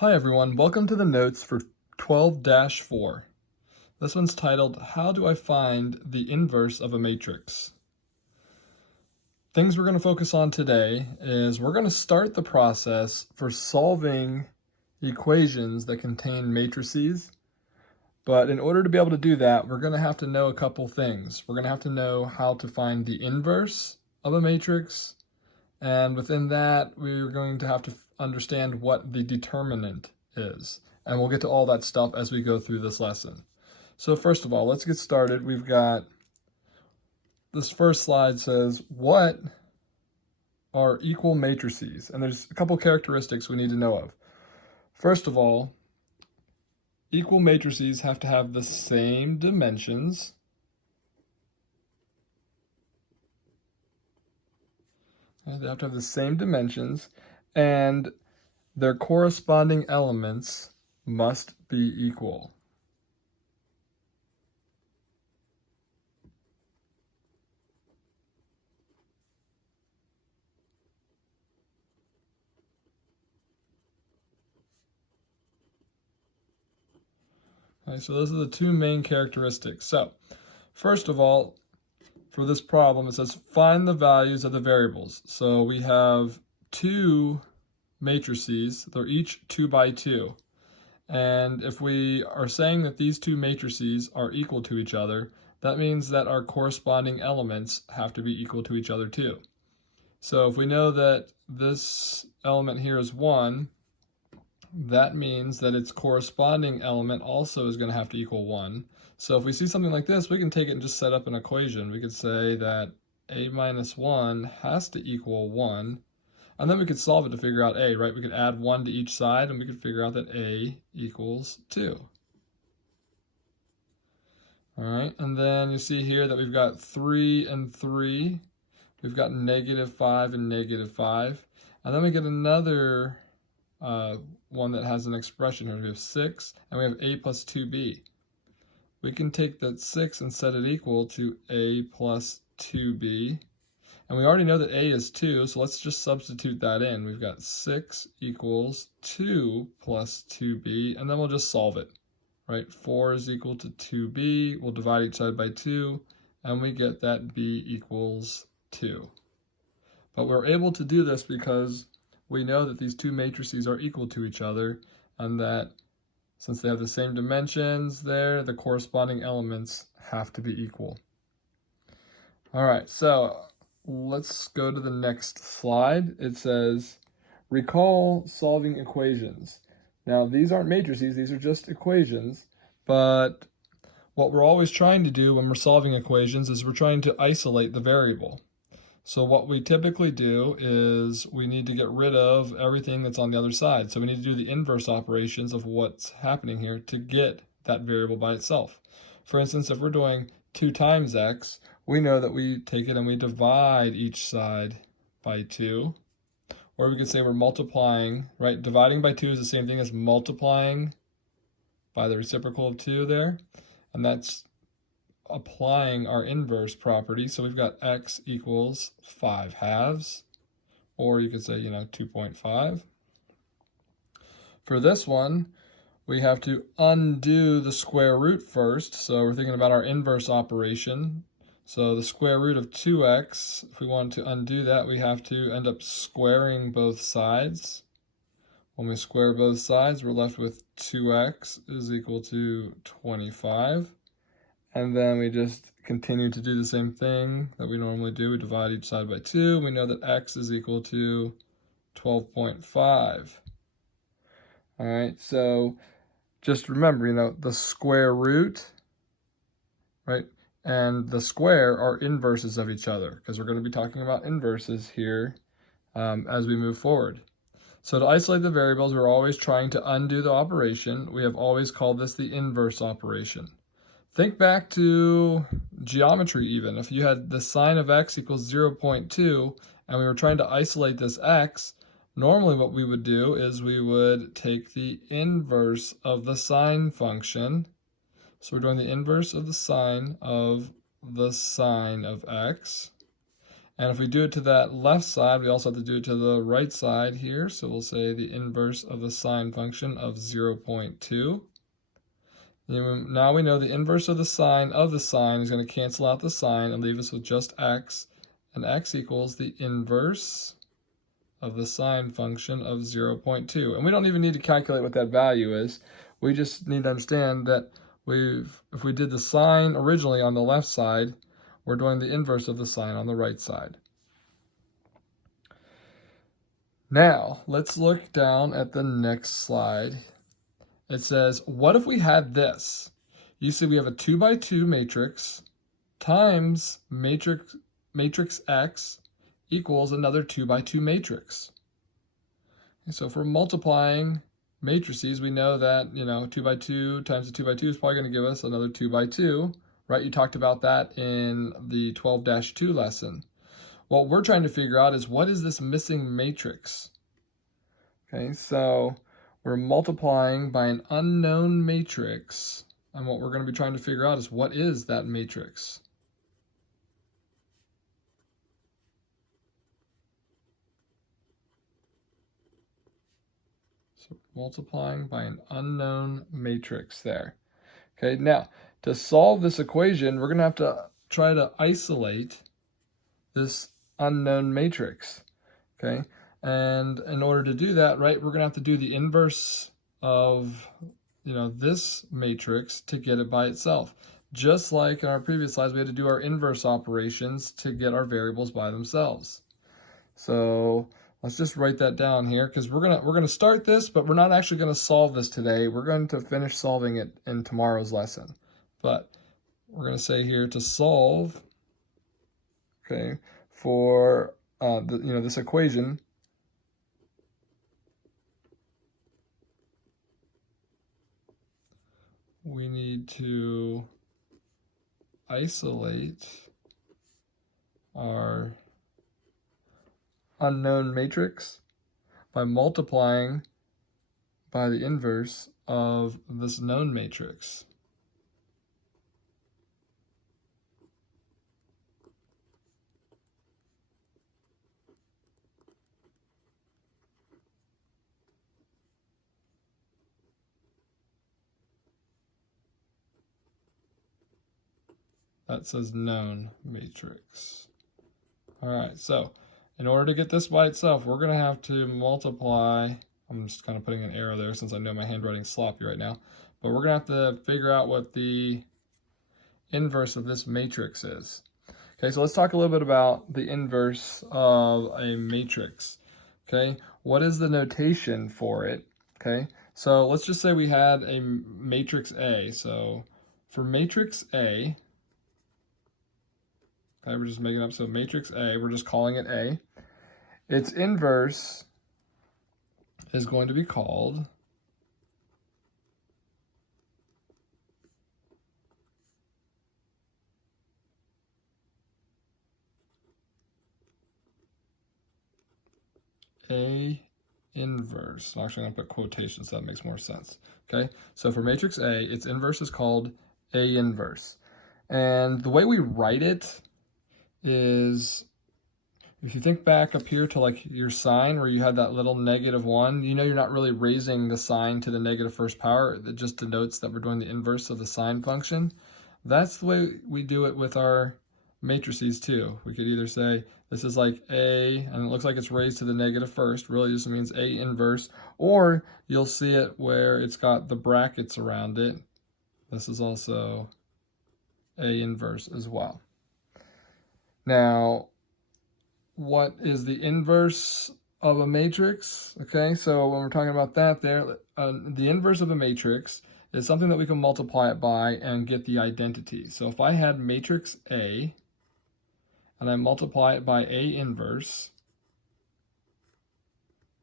Hi everyone, welcome to the notes for 12-4. This one's titled, How do I find the inverse of a matrix? Things we're going to focus on today is we're going to start the process for solving equations that contain matrices. But in order to be able to do that, we're going to have to know a couple things. We're going to have to know how to find the inverse of a matrix, and within that, we're going to have to understand what the determinant is. And we'll get to all that stuff as we go through this lesson. So first of all, let's get started. We've got, this first slide says, what are equal matrices? And there's a couple characteristics we need to know of. First of all, equal matrices have to have the same dimensions. They have to have the same dimensions, and their corresponding elements must be equal. Okay, so those are the two main characteristics. So, first of all, for this problem, it says find the values of the variables. So we have two matrices. They're each 2 by 2. And if we are saying that these two matrices are equal to each other, that means that our corresponding elements have to be equal to each other too. So if we know that this element here is 1, that means that its corresponding element also is going to have to equal 1. So if we see something like this, we can take it and just set up an equation. We could say that a minus 1 has to equal 1. And then we could solve it to figure out a, right? We could add 1 to each side, and we could figure out that a equals 2. All right, and then you see here that we've got 3 and 3. We've got -5 and -5. And then we get another one that has an expression here. We have 6, and we have a plus 2b. We can take that 6 and set it equal to a plus 2b. And we already know that a is 2, so let's just substitute that in. We've got 6 equals 2 plus 2b, and then we'll just solve it, right? 4 is equal to 2b. We'll divide each side by 2, and we get that b equals 2. But we're able to do this because we know that these two matrices are equal to each other, and that since they have the same dimensions there, the corresponding elements have to be equal. All right, so let's go to the next slide. It says, recall solving equations. Now, these aren't matrices, these are just equations, but what we're always trying to do when we're solving equations is we're trying to isolate the variable. So what we typically do is we need to get rid of everything that's on the other side. So we need to do the inverse operations of what's happening here to get that variable by itself. For instance, if we're doing 2 times x, we know that we take it and we divide each side by 2. Or we could say we're multiplying, right? Dividing by 2 is the same thing as multiplying by the reciprocal of 2 there. And that's applying our inverse property. So we've got x equals 5/2, or you could say, 2.5. For this one, we have to undo the square root first. So we're thinking about our inverse operation. So the square root of 2x, if we want to undo that, we have to end up squaring both sides. When we square both sides, we're left with 2x is equal to 25. And then we just continue to do the same thing that we normally do. We divide each side by 2. We know that x is equal to 12.5. All right, so just remember, the square root, right, and the square are inverses of each other, because we're going to be talking about inverses here as we move forward. So to isolate the variables, we're always trying to undo the operation. We have always called this the inverse operation. Think back to geometry even. If you had the sine of x equals 0.2 and we were trying to isolate this x, normally what we would do is we would take the inverse of the sine function. So we're doing the inverse of the sine of x. And if we do it to that left side, we also have to do it to the right side here. So we'll say the inverse of the sine function of 0.2. Now we know the inverse of the sine is going to cancel out the sine and leave us with just x. And x equals the inverse of the sine function of 0.2. And we don't even need to calculate what that value is. We just need to understand that if we did the sine originally on the left side, we're doing the inverse of the sine on the right side. Now, let's look down at the next slide. It says, what if we had this? You see we have a 2 by 2 matrix times matrix x equals another 2 by 2 matrix. And so if we're multiplying matrices, we know that, 2 by 2 times the 2 by 2 is probably going to give us another 2 by 2, right? You talked about that in the 12-2 lesson. What we're trying to figure out is, what is this missing matrix? Okay, so we're multiplying by an unknown matrix, and what we're going to be trying to figure out is, what is that matrix? So multiplying by an unknown matrix there. Okay, now to solve this equation, we're going to have to try to isolate this unknown matrix. Okay, and in order to do that, right, we're going to have to do the inverse of this matrix to get it by itself. Just like in our previous slides, we had to do our inverse operations to get our variables by themselves. So let's just write that down here, because we're gonna start this, but we're not actually going to solve this today. We're going to finish solving it in tomorrow's lesson. But we're going to say here, to solve, okay, for this equation, we need to isolate our unknown matrix by multiplying by the inverse of this known matrix. That says known matrix. All right, so in order to get this by itself, we're going to have to multiply. I'm just kind of putting an arrow there since I know my handwriting's sloppy right now. But we're going to have to figure out what the inverse of this matrix is. Okay, so let's talk a little bit about the inverse of a matrix. Okay, what is the notation for it? Okay, so let's just say we had a matrix A. So for matrix A, okay, we're just making up, so matrix A, we're just calling it A. Its inverse is going to be called A inverse. Actually, I'm going to put quotations, so that makes more sense. Okay, so for matrix A, its inverse is called A inverse. And the way we write it is, if you think back up here to like your sign where you had that little -1, you're not really raising the sign to the negative first power. It just denotes that we're doing the inverse of the sine function. That's the way we do it with our matrices too. We could either say this is like A, and it looks like it's raised to the negative first, really just means A inverse, or you'll see it where it's got the brackets around it. This is also A inverse as well. Now, what is the inverse of a matrix? Okay, so when we're talking about that there, the inverse of a matrix is something that we can multiply it by and get the identity. So if I had matrix A and I multiply it by A inverse,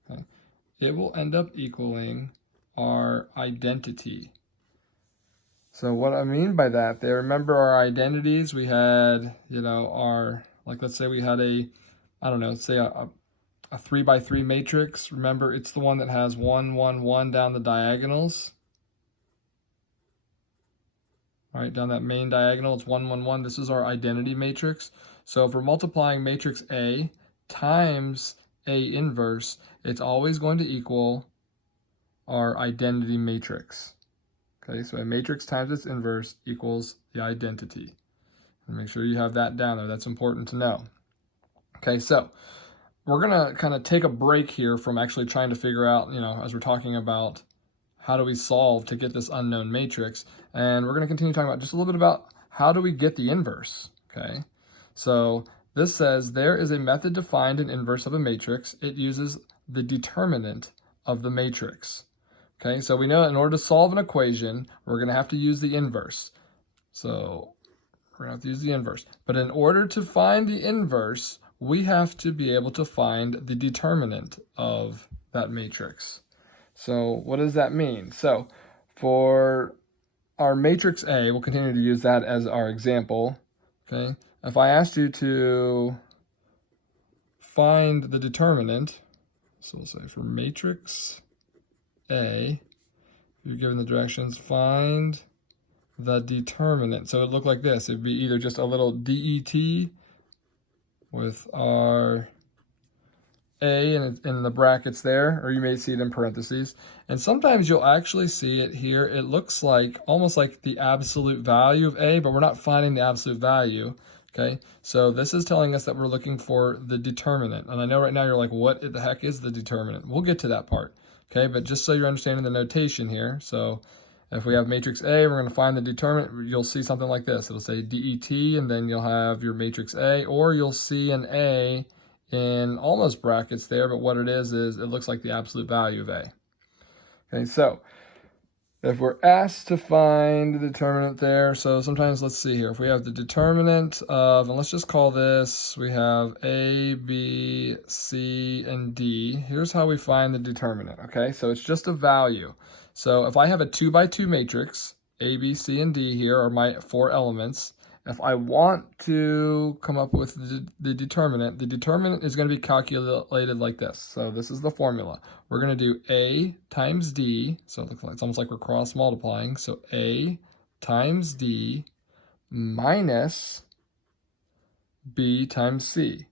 okay, it will end up equaling our identity. So what I mean by that there, remember our identities, we had, like let's say we had say a 3 by 3 matrix. Remember, it's the one that has 1, 1, 1 down the diagonals. Right, down that main diagonal, it's 1, 1, 1. This is our identity matrix. So if we're multiplying matrix A times A inverse, it's always going to equal our identity matrix. Okay, so a matrix times its inverse equals the identity. And make sure you have that down there. That's important to know. Okay, so we're going to kind of take a break here from actually trying to figure out, as we're talking about how do we solve to get this unknown matrix. And we're going to continue talking about just a little bit about how do we get the inverse. Okay, so this says there is a method to find an inverse of a matrix. It uses the determinant of the matrix. Okay, so we know in order to solve an equation, we're going to have to use the inverse. So we're going to have to use the inverse. But in order to find the inverse, we have to be able to find the determinant of that matrix. So what does that mean? So for our matrix A, we'll continue to use that as our example. Okay, if I asked you to find the determinant, so we'll say for matrix A, you're given the directions, find the determinant. So it would look like this. It would be either just a little DET with our A in the brackets there, or you may see it in parentheses. And sometimes you'll actually see it here. It looks like almost like the absolute value of A, but we're not finding the absolute value. Okay, so this is telling us that we're looking for the determinant. And I know right now you're like, what the heck is the determinant? We'll get to that part. Okay, but just so you're understanding the notation here. So if we have matrix A, we're going to find the determinant. You'll see something like this. It'll say DET, and then you'll have your matrix A, or you'll see an A in almost brackets there, but what it is it looks like the absolute value of A. Okay, so if we're asked to find the determinant there, so sometimes let's see here. If we have the determinant of, and let's just call this, we have A, B, C, and D. Here's how we find the determinant, okay? So it's just a value. So if I have a 2 by 2 matrix, A, B, C, and D here are my 4 elements. If I want to come up with the determinant is going to be calculated like this. So this is the formula. We're going to do A times D. So it looks like it's almost like we're cross multiplying. So A times D minus B times C.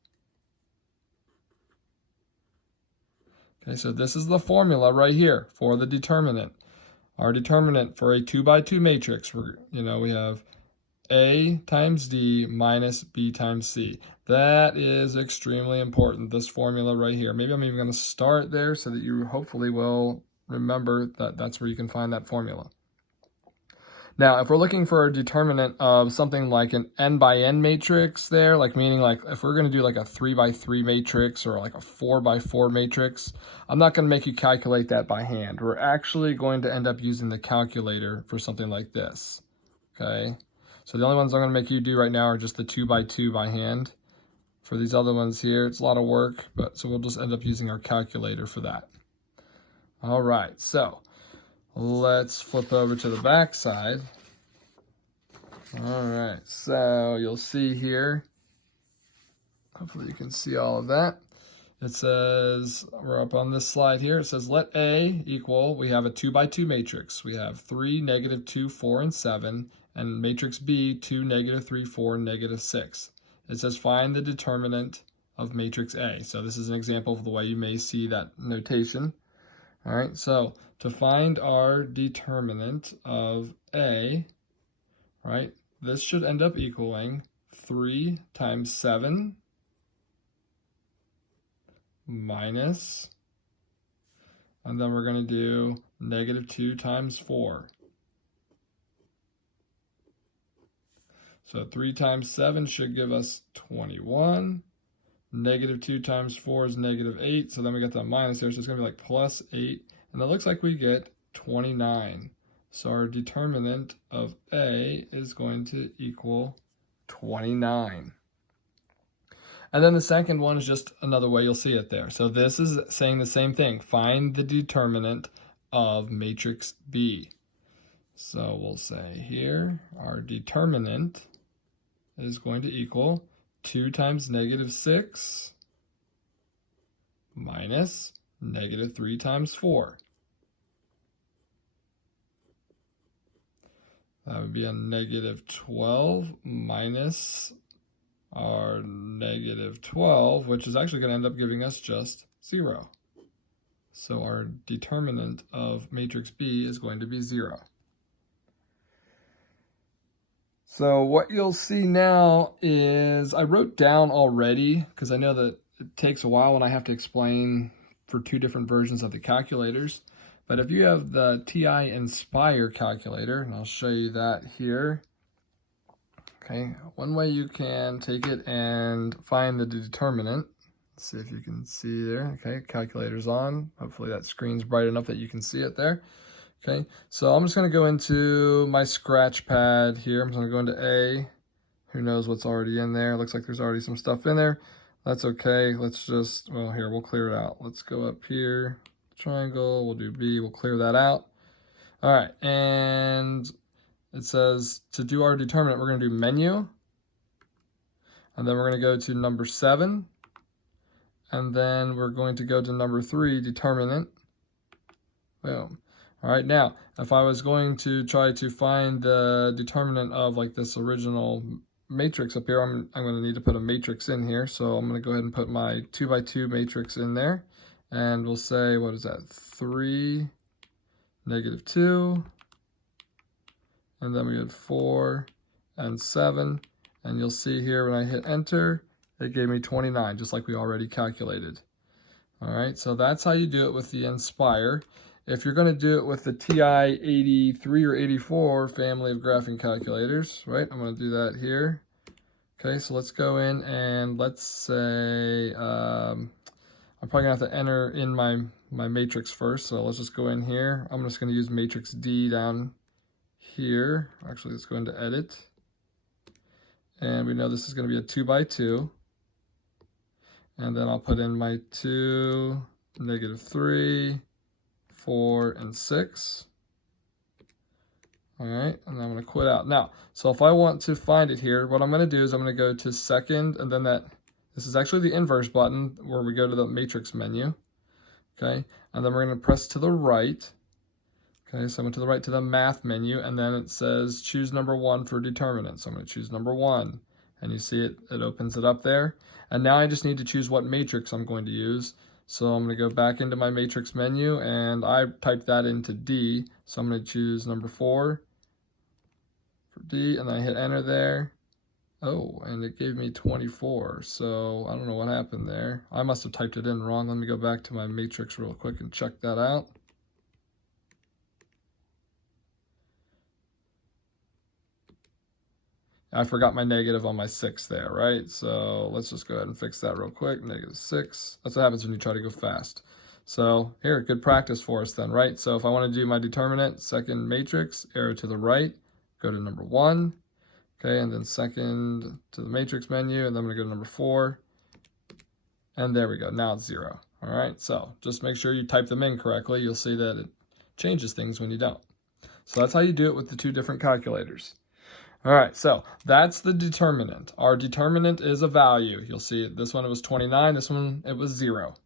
Okay, so this is the formula right here for the determinant. Our determinant for a 2 by 2 matrix, we have A times D minus B times C. That is extremely important, this formula right here. Maybe I'm even going to start there so that you hopefully will remember that that's where you can find that formula. Now, if we're looking for a determinant of something like an n by n matrix there, meaning if we're going to do like a 3 by 3 matrix or like a 4 by 4 matrix, I'm not going to make you calculate that by hand. We're actually going to end up using the calculator for something like this. Okay? So the only ones I'm going to make you do right now are just the 2 by 2 by hand. For these other ones here, it's a lot of work, so we'll just end up using our calculator for that. All right, so let's flip over to the back side. All right, so you'll see here, hopefully you can see all of that. It says, we're up on this slide here, it says let A equal, we have a 2 by 2 matrix. We have 3, -2, 4, and 7. And matrix B, 2, -3, 4, -6. It says find the determinant of matrix A. So this is an example of the way you may see that notation. All right, so to find our determinant of A, right, this should end up equaling 3 times 7 minus, and then we're going to do -2 times 4. So 3 times 7 should give us 21. -2 times 4 is -8. So then we get the minus there. So it's going to be like plus 8. And it looks like we get 29. So our determinant of A is going to equal 29. And then the second one is just another way you'll see it there. So this is saying the same thing. Find the determinant of matrix B. So we'll say here, our determinant is going to equal 2 times -6 minus -3 times 4. That would be a -12 minus our negative 12, which is actually going to end up giving us just 0. So our determinant of matrix B is going to be 0. So what you'll see now is I wrote down already, because I know that it takes a while when I have to explain for two different versions of the calculators. But if you have the TI Inspire calculator, and I'll show you that here. Okay, one way you can take it and find the determinant. Let's see if you can see there. Okay, calculator's on. Hopefully that screen's bright enough that you can see it there. Okay, so I'm just going to go into my scratch pad here. I'm going to go into A. Who knows what's already in there? Looks like there's already some stuff in there. That's okay. Let's just, well, here, we'll clear it out. Let's go up here. Triangle, we'll do B, we'll clear that out. All right, and it says to do our determinant, we're going to do menu. And then we're going to go to number 7. And then we're going to go to number 3, determinant. Boom. All right, now, if I was going to try to find the determinant of like this original matrix up here, I'm going to need to put a matrix in here. So I'm going to go ahead and put my 2 by 2 matrix in there. And we'll say, what is that? 3, -2. And then we had 4 and 7. And you'll see here when I hit enter, it gave me 29, just like we already calculated. All right, so that's how you do it with the Inspire. If you're going to do it with the TI 83 or 84 family of graphing calculators, right? I'm going to do that here. Okay, so let's go in and let's say, I'm probably going to have to enter in my matrix first. So let's just go in here. I'm just going to use matrix D down here. Actually, let's go into edit. And we know this is going to be a 2 by 2. And then I'll put in my 2, -3, 4, and 6. All right, and I'm going to quit out. Now, so if I want to find it here, what I'm going to do is I'm going to go to second, and then this is actually the inverse button where we go to the matrix menu. Okay, and then we're going to press to the right. Okay, so I went to the right to the math menu, and then it says choose number 1 for determinant. So I'm going to choose number 1, and you see it opens it up there. And now I just need to choose what matrix I'm going to use. So I'm going to go back into my matrix menu, and I typed that into D. So I'm going to choose number 4 for D, and then I hit enter there. Oh, and it gave me 24. So I don't know what happened there. I must have typed it in wrong. Let me go back to my matrix real quick and check that out. I forgot my negative on my 6 there, right? So let's just go ahead and fix that real quick. -6. That's what happens when you try to go fast. So here, good practice for us then, right? So if I want to do my determinant, second matrix, arrow to the right, go to number 1. Okay, and then second to the matrix menu, and then I'm going to go to number 4. And there we go. Now it's 0. All right, so just make sure you type them in correctly. You'll see that it changes things when you don't. So that's how you do it with the two different calculators. All right, so that's the determinant. Our determinant is a value. You'll see this one it was 29, this one it was 0.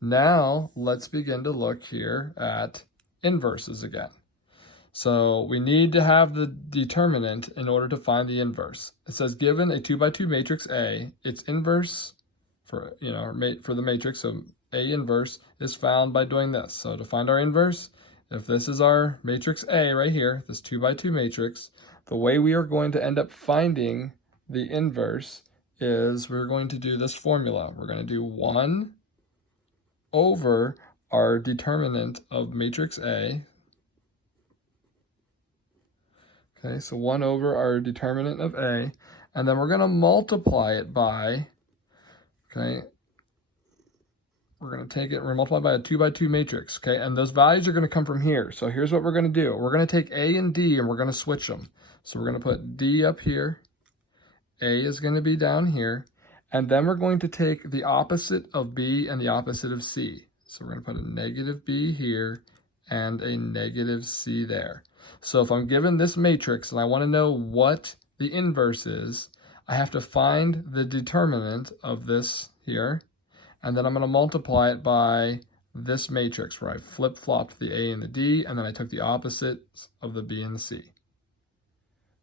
Now let's begin to look here at inverses again. So we need to have the determinant in order to find the inverse. It says given a 2 by 2 matrix A, its inverse for the matrix, so A inverse is found by doing this. So to find our inverse, if this is our matrix A right here, this 2 by 2 matrix, the way we are going to end up finding the inverse is we're going to do this formula. We're going to do 1 over our determinant of matrix A. Okay, so 1 over our determinant of A, and then we're going to multiply it by, okay, we're going to take it, we're going to multiply by a 2 by 2 matrix, okay, and those values are going to come from here. So here's what we're going to do. We're going to take A and D and we're going to switch them. So we're going to put D up here, A is going to be down here, and then we're going to take the opposite of B and the opposite of C. So we're going to put a -B here and a -C there. So if I'm given this matrix and I want to know what the inverse is, I have to find the determinant of this here, and then I'm going to multiply it by this matrix where I flip-flopped the A and the D, and then I took the opposites of the B and the C.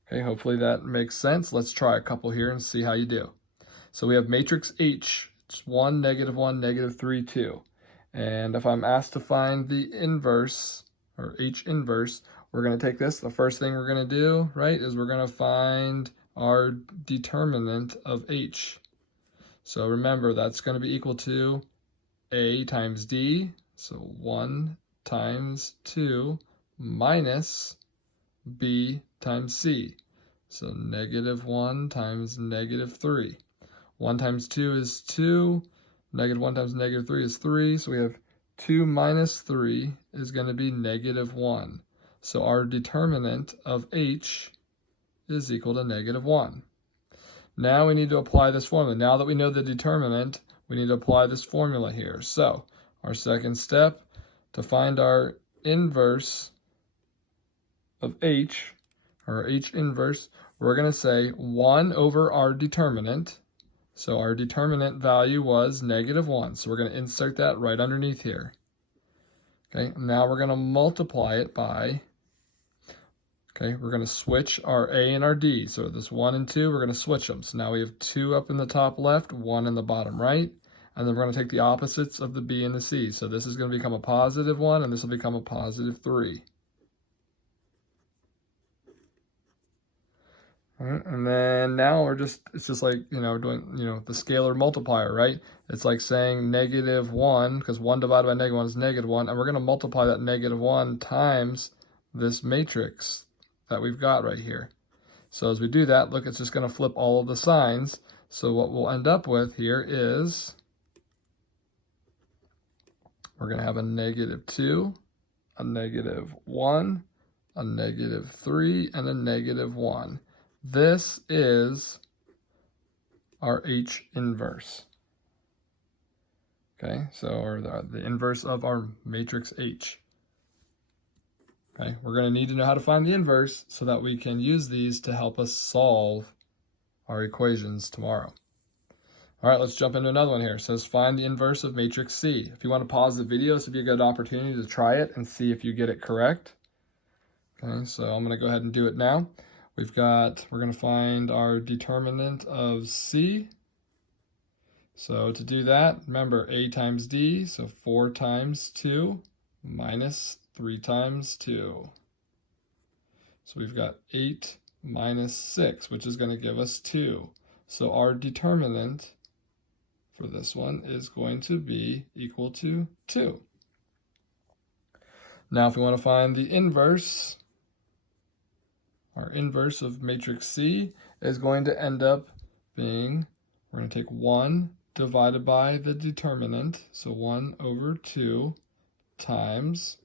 Okay, hopefully that makes sense. Let's try a couple here and see how you do. So we have matrix H. It's 1, -1, -3, 2. And if I'm asked to find the inverse, or H inverse, we're going to take this. The first thing we're going to do, right, is we're going to find our determinant of H. So remember, that's going to be equal to A times D, so 1 times 2 minus B times C. So -1 times -3. 1 times 2 is 2. -1 times -3 is 3. So we have 2 minus 3 is going to be -1. So our determinant of H is equal to -1. Now we need to apply this formula. Now that we know the determinant, we need to apply this formula here. So our second step, to find our inverse of H, or H inverse, we're going to say 1 over our determinant. So our determinant value was -1. So we're going to insert that right underneath here. Okay, now we're going to multiply it by, okay, we're going to switch our A and our D. So this 1 and 2, we're going to switch them. So now we have 2 up in the top left, 1 in the bottom right. And then we're going to take the opposites of the B and the C. So this is going to become a +1, and this will become a +3. All right, and then now it's just like, doing, the scalar multiplier, right? It's like saying -1, because 1 divided by -1 is -1, and we're going to multiply that -1 times this matrix that we've got right here. So as we do that, look, it's just going to flip all of the signs. So what we'll end up with here is we're going to have a -2, a -1, a -3, and a -1. This is our H inverse. Okay, so or the inverse of our matrix H. Okay, we're going to need to know how to find the inverse so that we can use these to help us solve our equations tomorrow. All right, let's jump into another one here. It says find the inverse of matrix C. If you want to pause the video, this would be a good opportunity to try it and see if you get it correct. Okay, so I'm going to go ahead and do it now. We're going to find our determinant of C. So to do that, remember A times D, so 4 times 2 minus 3 times 2. So we've got 8 minus 6, which is going to give us 2. So our determinant for this one is going to be equal to 2. Now if we want to find the inverse, our inverse of matrix C is going to end up being, we're going to take 1 divided by the determinant, so 1 over 2 times,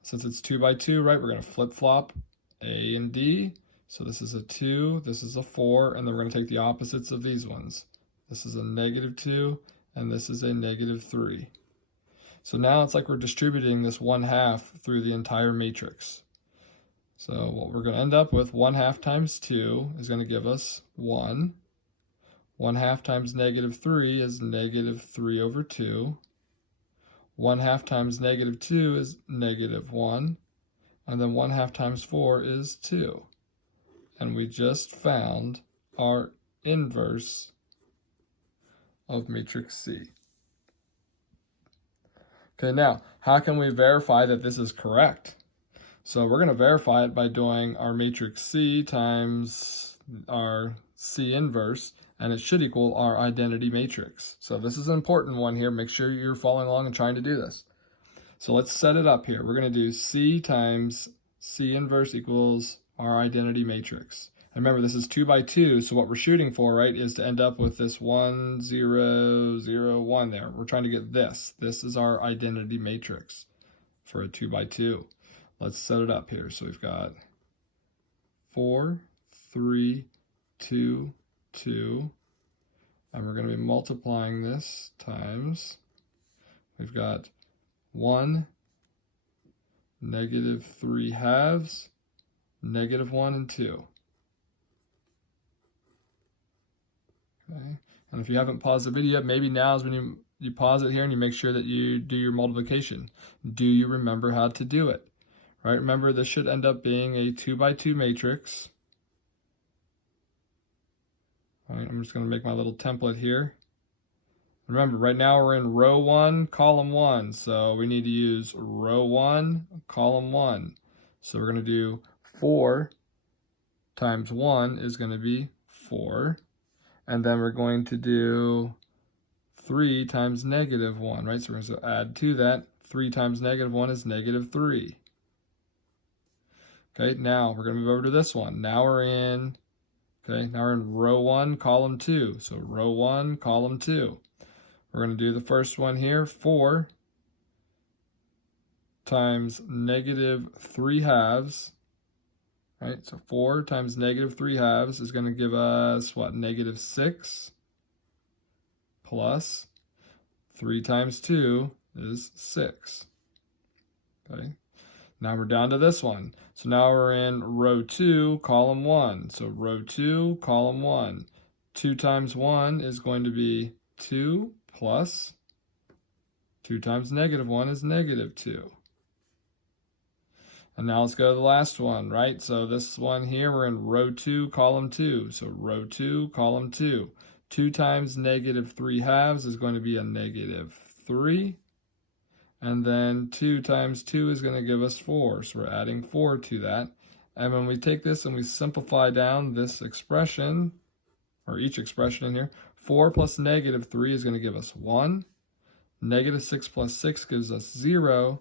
since it's 2 by 2, right, we're going to flip-flop A and D. So this is a 2, this is a 4, and then we're going to take the opposites of these ones. This is a -2, and this is a -3. So now it's like we're distributing this 1/2 through the entire matrix. So what we're going to end up with, 1/2 times 2 is going to give us 1. 1/2 times -3 is -3 over 2. 1/2 times -2 is -1. And then 1/2 times 4 is 2. And we just found our inverse of matrix C. Okay, now, how can we verify that this is correct? So we're going to verify it by doing our matrix C times our C inverse, and it should equal our identity matrix. So this is an important one here. Make sure you're following along and trying to do this. So let's set it up here. We're going to do C times C inverse equals our identity matrix. And remember, this is 2 by 2, so what we're shooting for, right, is to end up with this 1, 0, 0, 1 there. We're trying to get this. This is our identity matrix for a 2 by 2. Let's set it up here. So we've got 4, 3, 2, 2, and we're going to be multiplying this times, we've got 1, -3 halves, -1 and 2. Okay, and if you haven't paused the video yet, maybe now is when you pause it here and you make sure that you do your multiplication. Do you remember how to do it? Right, remember this should end up being a 2 by 2 matrix. All right, I'm just going to make my little template here. Remember, right now we're in row 1, column 1, so we need to use row 1, column 1. So we're going to do 4 times 1 is going to be 4. And then we're going to do 3 times negative 1, right? So we're going to add to that. 3 times negative 1 is negative 3. Okay, now we're going to move over to this one. Now we're in row 1, column 2. So row 1, column 2. We're going to do the first one here, 4 times negative 3 halves. Right, so 4 times negative 3 halves is going to give us, what, negative 6 plus 3 times 2 is 6. Okay, now we're down to this one. So now we're in row 2, column 1. So row 2, column 1. 2 times 1 is going to be 2 plus 2 times negative 1 is negative 2. And now let's go to the last one, right? So this one here, we're in row 2, column 2. So row 2, column 2. 2 times negative 3 halves is going to be a negative 3. And then 2 times 2 is going to give us 4. So we're adding 4 to that. And when we take this and we simplify down this expression, or each expression in here, 4 plus negative 3 is going to give us 1. Negative 6 plus 6 gives us 0.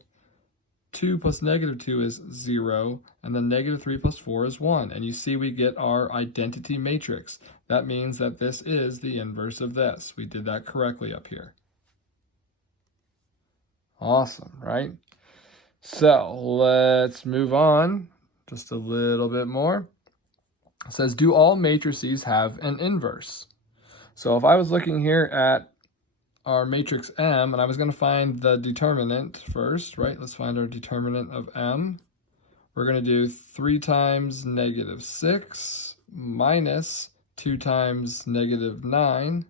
2 plus negative 2 is 0, and then negative 3 plus 4 is 1. And you see we get our identity matrix. That means that this is the inverse of this. We did that correctly up here. Awesome, right? So let's move on just a little bit more. It says, do all matrices have an inverse? So if I was looking here at our matrix M, and I was going to find the determinant first, right? Let's find our determinant of M. We're going to do 3 times negative 6 minus 2 times negative 9.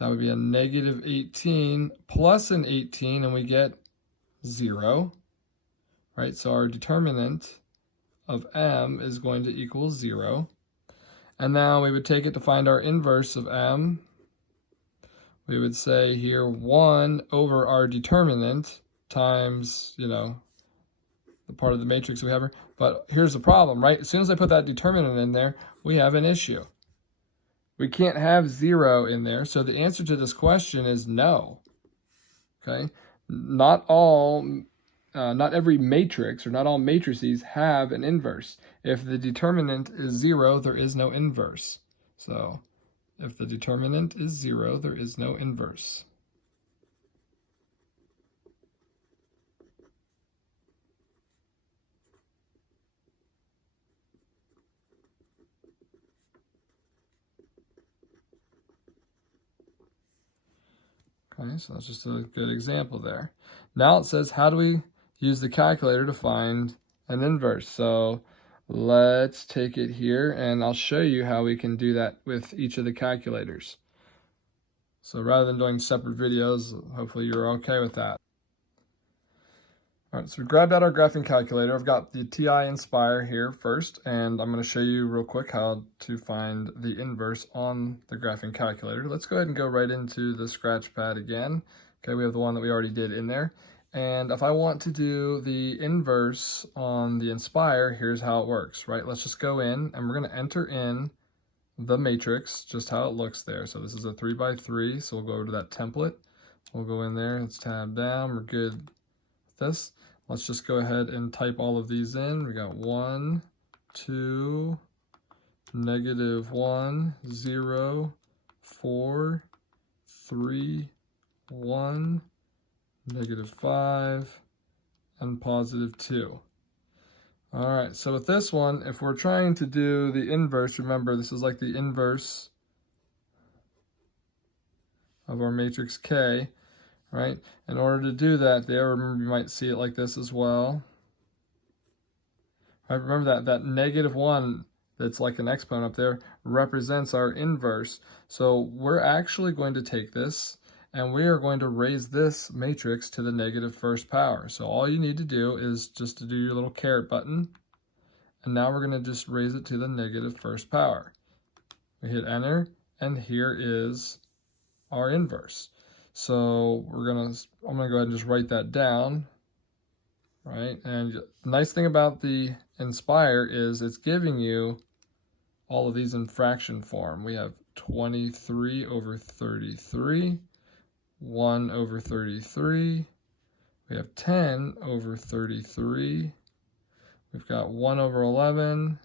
That would be a negative 18 plus an 18, and we get 0, right? So our determinant of M is going to equal 0. And now we would take it to find our inverse of M. We would say here 1 over our determinant times, the part of the matrix we have here. But here's the problem, right? As soon as I put that determinant in there, we have an issue. We can't have 0 in there, so the answer to this question is no. Okay? Not every matrix, or not all matrices have an inverse. If the determinant is 0, there is no inverse. So if the determinant is 0, there is no inverse. Okay, so that's just a good example there. Now it says, how do we use the calculator to find an inverse? So let's take it here, and I'll show you how we can do that with each of the calculators. So rather than doing separate videos, hopefully you're okay with that. All right, so we grabbed out our graphing calculator. I've got the TI Inspire here first, and I'm going to show you real quick how to find the inverse on the graphing calculator. Let's go ahead and go right into the scratch pad again. Okay, we have the one that we already did in there. And if I want to do the inverse on the Inspire, here's how it works, right? Let's just go in, and we're going to enter in the matrix, just how it looks there. So this is a 3 by 3, so we'll go over to that template. We'll go in there, let's tab down, we're good with this. Let's just go ahead and type all of these in. We got 1, 2, negative 1, 0, 4, 3, 1, negative 5, and positive 2. All right, so with this one, if we're trying to do the inverse, remember this is like the inverse of our matrix K, right? In order to do that there, remember you might see it like this as well. Right, remember that negative 1 that's like an exponent up there represents our inverse. So we're actually going to take this and we are going to raise this matrix to the negative first power. So all you need to do is just to do your little caret button, and now we're going to just raise it to the negative first power. We hit enter, and here is our inverse. So I'm gonna go ahead and just write that down, right? And the nice thing about the Inspire is it's giving you all of these in fraction form. We have 23 over 33, 1 over 33, we have 10 over 33, we've got 1 over 11,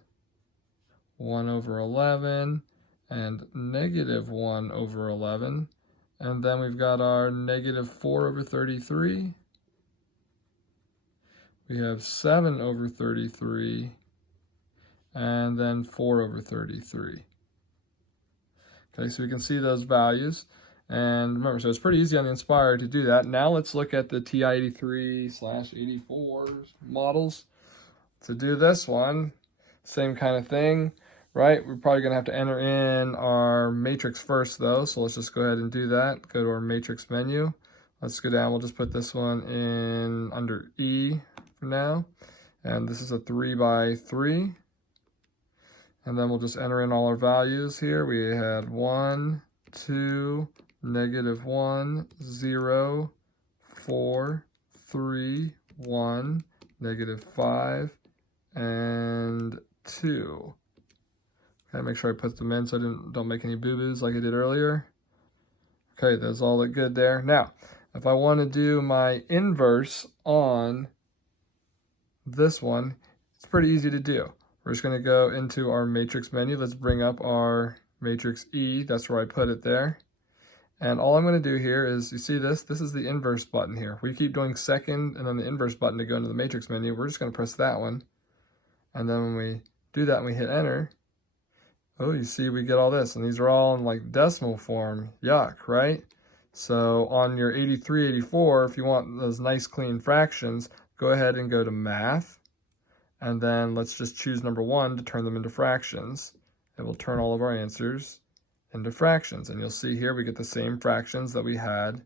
1 over 11, and negative 1 over 11. And then we've got our negative 4 over 33. We have 7 over 33, and then 4 over 33. Okay, so we can see those values. And remember, so it's pretty easy on the Inspire to do that. Now let's look at the TI-83/84 models. To do this one, same kind of thing, right? We're probably going to have to enter in our matrix first, though. So let's just go ahead and do that. Go to our matrix menu. Let's go down. We'll just put this one in under E for now. And this is a 3 by 3. And then we'll just enter in all our values here. We had 1, 2, negative 1, 0, 4, 3, 1, negative 5, and 2. Okay, make sure I put them in so I don't make any boo-boos like I did earlier. Okay, that's all look good there. Now, if I want to do my inverse on this one, it's pretty easy to do. We're just going to go into our matrix menu. Let's bring up our matrix E. That's where I put it there. And all I'm going to do here is, you see this? This is the inverse button here. We keep doing second and then the inverse button to go into the matrix menu. We're just going to press that one. And then when we do that and we hit enter, oh, you see we get all this. And these are all in like decimal form. Yuck, right? So on your 83, 84, if you want those nice clean fractions, go ahead and go to Math. And then let's just choose number 1 to turn them into fractions. It will turn all of our answers into fractions. And you'll see here we get the same fractions that we had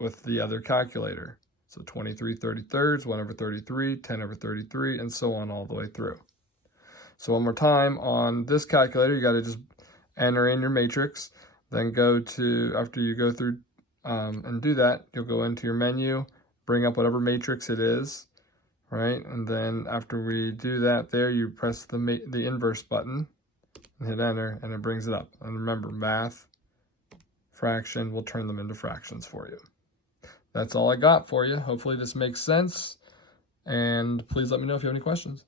with the other calculator. So 23 33rds, 1 over 33, 10 over 33, and so on all the way through. So one more time, on this calculator, you got to just enter in your matrix. Then go to, after you go through and do that, you'll go into your menu, bring up whatever matrix it is. Right, and then after we do that there, you press the inverse button and hit enter, and it brings it up. And remember, math, fraction, will turn them into fractions for you. That's all I got for you. Hopefully this makes sense, and please let me know if you have any questions.